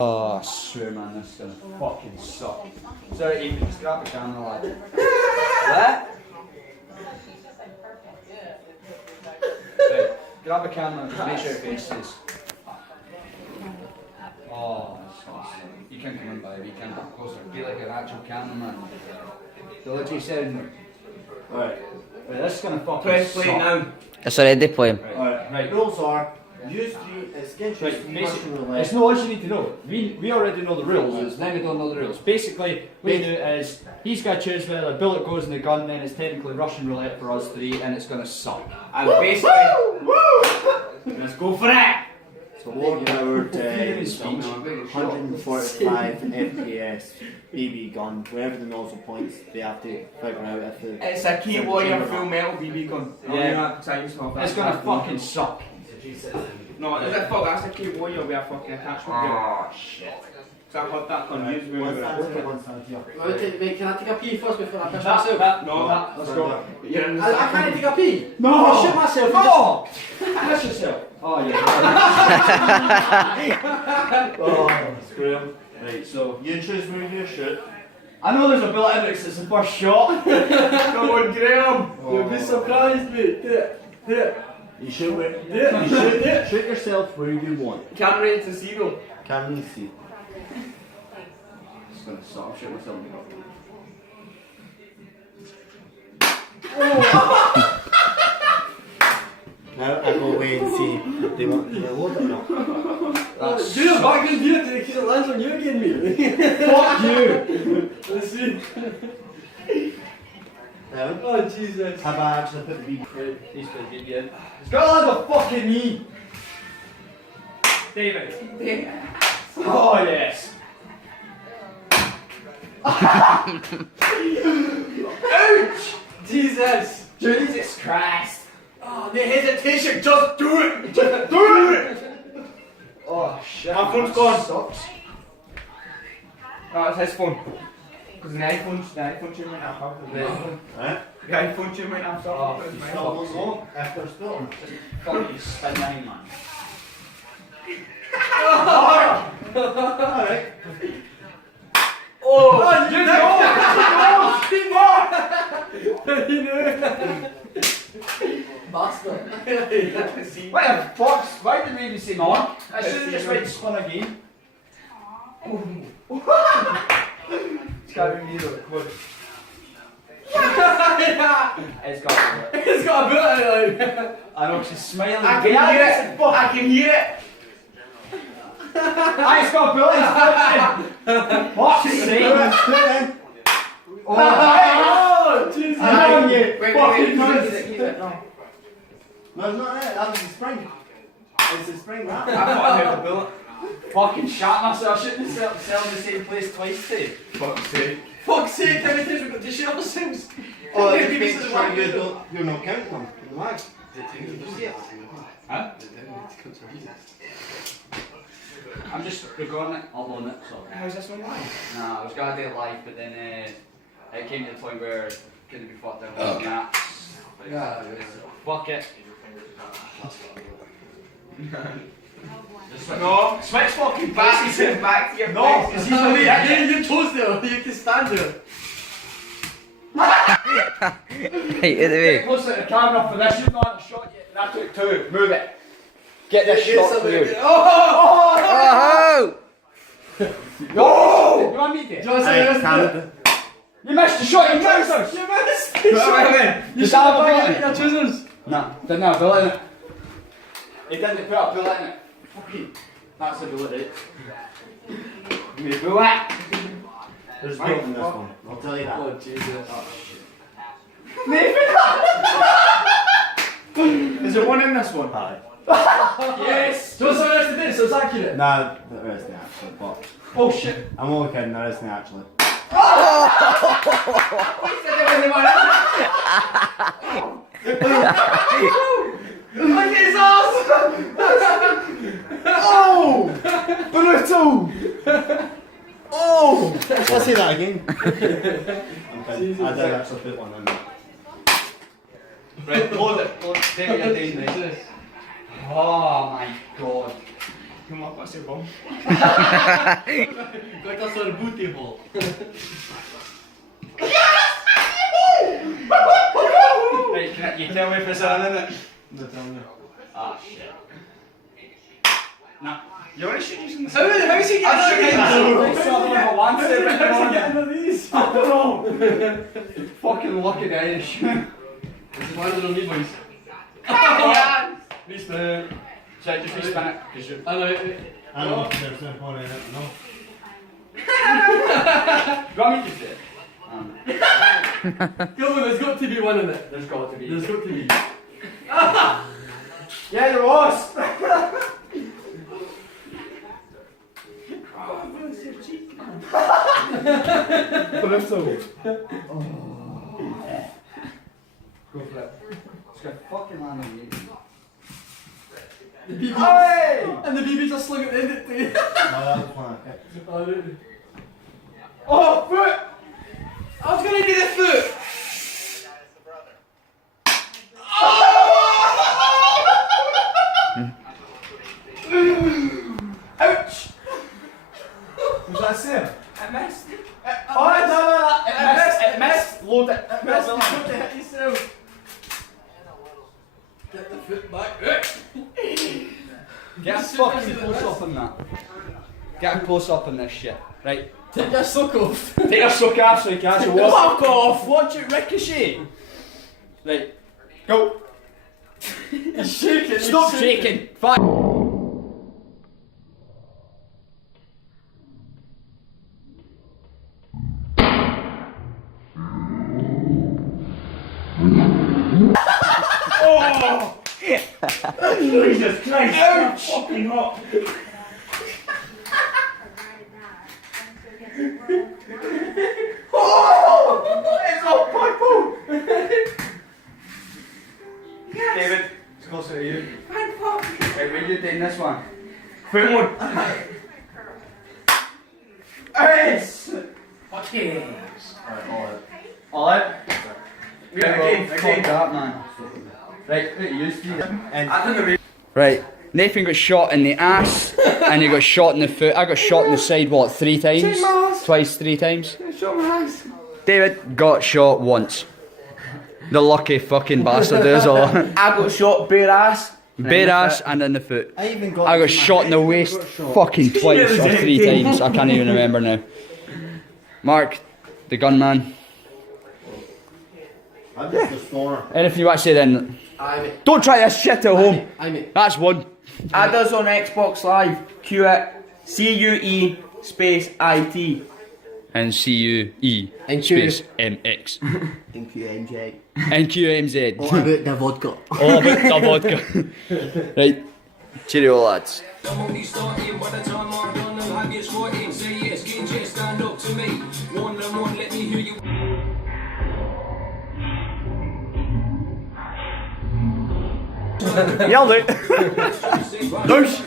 Oh, I swear, man, this is gonna fucking suck. Sorry, Ethan, just grab the camera, lad. What? Right, grab the camera and make sure your face is. Oh, this is gonna suck. You can't come in by you can't come closer. Be like an actual cameraman. So, what you said. Right, this is gonna fucking Press suck. play now. It's already playing. Right. Rules are, use three, it's against Basically, it's not what you need to know. We already know the rules, it's then we don't know the rules. Basically, what you do is, he's got to choose whether a bullet goes in the gun, then it's technically Russian roulette for us three, and it's going to suck. And basically, let's go for it! So 1 hour to 145 FPS BB gun. Wherever the nozzle points, they have to figure out if the... It's a Key Warrior full metal BB gun. Yeah. It's going to fucking suck. No, is it fuck? That's a Key Warrior with a fucking attachment. Oh, shit. So I had that confused with Wait, can I take a pee first before I push That, myself? No, let's go. You're in the I can't take a pee? No! I'll shit myself. No! Push yourself. Oh, yeah. Oh, screw him. Right, so. You choose where you do shoot. I know there's a bullet in it 'cause it's the first shot. Come on, Graham! You'll be surprised, mate. Do it. You shoot where shoot yourself where you want. Can't rate to zero. Can you see? It's going to suck. I'm shooting myself in the gun. Now I go away and see if they want to load it or not. That's Do it back in here because it lands on you again, mate. fuck you! Let's see. Now, Oh, Jesus. have I actually put the BB? He's going to get you in. It's got to land on fucking me! David. Oh, yes. Ouch! Jesus. Jesus Christ! Oh, the hesitation. Just do it. Just do it! Oh shit. My phone's gone. Sucks. Oh, it's his phone. Because the iPhone tune might have The The iPhone tune might have Oh, something. you It's Still won't go after spilling. fucking spin 9, man. Alright. Oh, you know! Bastard. What the fuck? Why did we even say on? I should have just went to spin again. It's got to be me though, come on. It's got to be it. It's got a bullet in it. I know, she's smiling. I can hear it. I can hear it. It's got a bullet, it's what's it say? Oh, Jesus. I know you fucking No. nuts. No, it's not it. That was the spring. It's the spring I wrap. thought I heard the bullet. Fucking shot myself, I shouldn't have sell in the same place twice today. Fuck's sake. Fuck's sake, how many times we've got to share ourselves? Oh, How many just make pieces of sure one? you're not counting them. Relax. Huh? I'm just recording it, uploading it, so. How's this one live? Nah, I was gonna do it live, but then it came to the point where it couldn't be fucked out with the apps. Yeah, Fuck it. No. Switch fucking Back places. back to your No, place. because he's gonna be yeah, you chose there. You can stand there. Hey, get Get away. closer to the camera for this. You've not shot yet. That took 2. Move it. Get this shot for you. Oh! Oh! You want me to? Hey, Canada. You missed the shot. You trousers. You missed! You should have a bullet in it. your choosers. No, didn't have a bullet in it. He didn't put a bullet in it. Fucking. That's a bullet, right? Give me a bullet. There's bullet in this one. I'll tell you that. Oh, Jesus. Oh shit. Is there one in this one? Aye. Yes! So what's the rest of this? So it's accurate. Nah, there isn't actually, but Oh shit. I'm only kidding, there isn't actually. What's Look at his ass! Oh! Brutal! Oh! Let's see that again. I did actually put one in there. Right, load it. Take it down, right? Oh my god. Come on, what's your bomb? Got us our booty hole. Right, can you tell me if it's in it? No, tell me. Ah, shit. Nah. You want to shoot using the How's he getting under these? I don't know. Fucking lucky Irish. This is one of the boys. Please do. Should I just spin it? Because you. I know. I don't know if there's no point in it, no. Do you want me to do it? Come on, there's got to be one in it. There's got to be. There's got to be. Yeah, there was! Brutal. Go for it. It's got fucking land on you. The BB. Hey! And the BB just slung it in it too. No, that's fine. Oh, really? Oh, foot! I was gonna do the foot. Ouch! Was that Sam? It missed. Oh, no, it missed! It missed! Load it! It missed! You got to hit yourself. Get the foot back. Get a fucking close up on that. Get a close up on this shit. Right. Take your sock off. Take a soak off so you can actually walk. Fuck off! Watch it ricochet. Right. Go. He's shaking. Stop shaking. Fine. Oh! Jesus Christ! Ouch! Fucking hot! Oh! It's all purple! David, it's closer to you. Right, where you doing this one? Foot one. Yes! Okay. All out. Again. Fuck that, man. Right, look, you see it. And I think the Right, Nathan got shot in the ass and he got shot in the foot. I got shot in the side, what, 3 times? Twice, 3 times? shot my eyes. David got shot once. The lucky fucking bastard is all. I got shot bare ass. Bare ass and in the foot. I even got. I got shot in the waist fucking twice or 3 times. I can't even remember now. Mark, the gunman. I'm just a stoner. Anything you want to say then? Aye, mate. Don't try this shit at home. Aye, mate. That's one. Add us on Xbox Live. Cue.It. CUE space IT. And Cue And Cue. space MX. Thank you, MJ. And QMZ. What about the vodka? All about the vodka. Right. Cheerio, lads. Yelled it. Douche.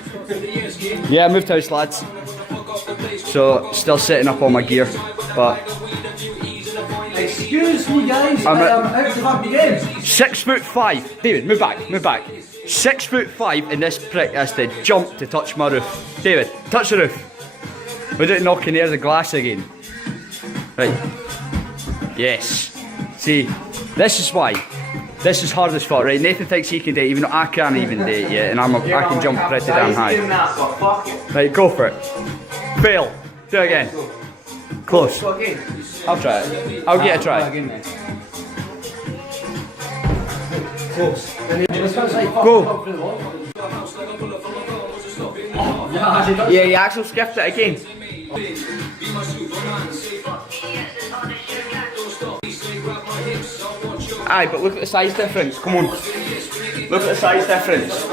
Yeah, I moved house, lads. So, still setting up all my gear, but Excuse me, guys. I'm I am out to have the game. 6'5". David, move back, move back. 6'5", and this prick has to jump to touch my roof. David, touch the roof. Without knocking near the glass again. Right. Yes. See, this is why. This is hard as fuck, right? Nathan thinks he can do it, even though I can't even do it yet, and I can jump pretty damn high. Right, go for it. Fail. Do it again. Close. I'll try it. I'll get a try. Go. Yeah, you actually skipped it again. Aye, but look at the size difference. Come on. Look at the size difference.